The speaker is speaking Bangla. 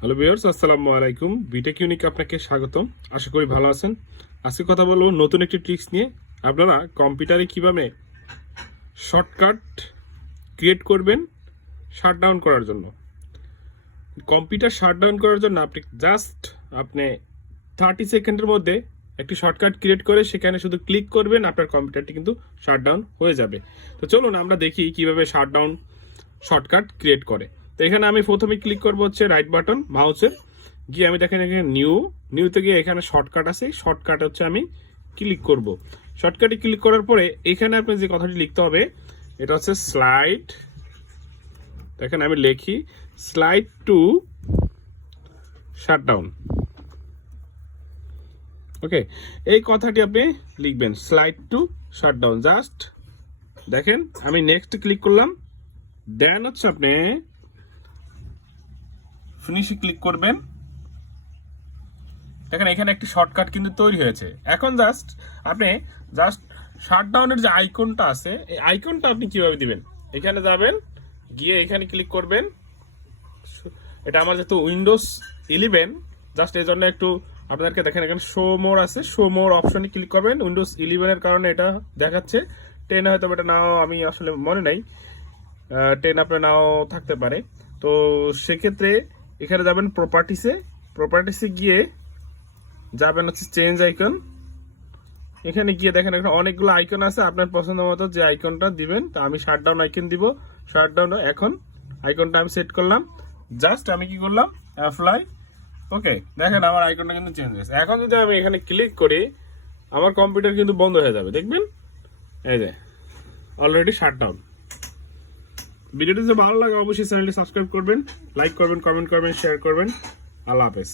হ্যালো ভিউয়ার্স, আসসালামু আলাইকুম। বিটেক ইউনিক আপনাকে স্বাগতম। আশা করি ভালো আছেন। আজকে কথা বলব নতুন একটি ট্রিক্স নিয়ে। আপনারা কম্পিউটারে কীভাবে শর্টকাট ক্রিয়েট করবেন শাটডাউন করার জন্য। কম্পিউটার শাটডাউন করার জন্য আপনি জাস্ট আপনি থার্টি সেকেন্ডের মধ্যে একটি শর্টকাট ক্রিয়েট করে সেখানে শুধু ক্লিক করবেন, আপনার কম্পিউটারটি কিন্তু শাটডাউন হয়ে যাবে। তো চলুন আমরা দেখি কীভাবে শাটডাউন শর্টকাট ক্রিয়েট করে। তো এখানে আমি প্রথমে ক্লিক করব হচ্ছে রাইট বাটন মাউসের গিয়ে আমি দেখেন এখানে নিউ নিউতে গিয়ে এখানে শর্টকাট আছে। শর্টকাট হচ্ছে আমি ক্লিক করব। শর্টকাটে ক্লিক করার পরে এখানে আপনি যে কথাটি লিখতে হবে, এটা হচ্ছে স্লাইড দেখেন আমি লিখি স্লাইড টু শাটডাউন ওকে এই কথাটি আপনি লিখবেন স্লাইড টু শাটডাউন জাস্ট দেখেন, আমি নেক্সট ক্লিক করলাম। দেন হচ্ছে আপনি ফিনিশে ক্লিক করবেন। দেখেন, এখানে একটি শর্টকাট কিন্তু তৈরি হয়েছে। এখন জাস্ট আপনি জাস্ট শাটডাউনের যে আইকনটা আছে, এই আইকনটা আপনি কীভাবে দিবেন? এখানে যাবেন, গিয়ে এখানে ক্লিক করবেন। এটা আমার যেহেতু উইন্ডোজ ইলেভেন জাস্ট এই জন্য একটু আপনাদেরকে দেখেন, এখানে শো মোর আছে। শো মোর অপশনে ক্লিক করবেন। উইন্ডোজ ইলেভেনের কারণে এটা দেখাচ্ছে। টেনে হয়তো এটা নাও, আমি আসলে মনে নাই। টেন আপনার নাও থাকতে পারে। তো সেক্ষেত্রে এখানে যাবেন প্রপার্টিসে প্রপার্টিসে গিয়ে যাবেন হচ্ছে চেঞ্জ আইকন এখানে গিয়ে দেখেন এখানে অনেকগুলো আইকন আছে, আপনার পছন্দ মতো যে আইকনটা দিবেন, তা আমি শাটডাউন আইকন দিব। শাটডাউন এখন আইকনটা আমি সেট করলাম। জাস্ট আমি কি করলাম? অ্যাপ্লাই ওকে দেখেন আমার আইকনটা কিন্তু চেঞ্জ হয়েছে। এখন যদি আমি এখানে ক্লিক করি, আমার কম্পিউটার কিন্তু বন্ধ হয়ে যাবে, দেখবেন? এই যে অলরেডি শাটডাউন ভিডিওটি যদি ভালো লাগে, অবশ্যই চ্যানেলটি সাবস্ক্রাইব করবেন লাইক করবেন কমেন্ট করবেন শেয়ার করবেন। আল্লাহ হাফেজ।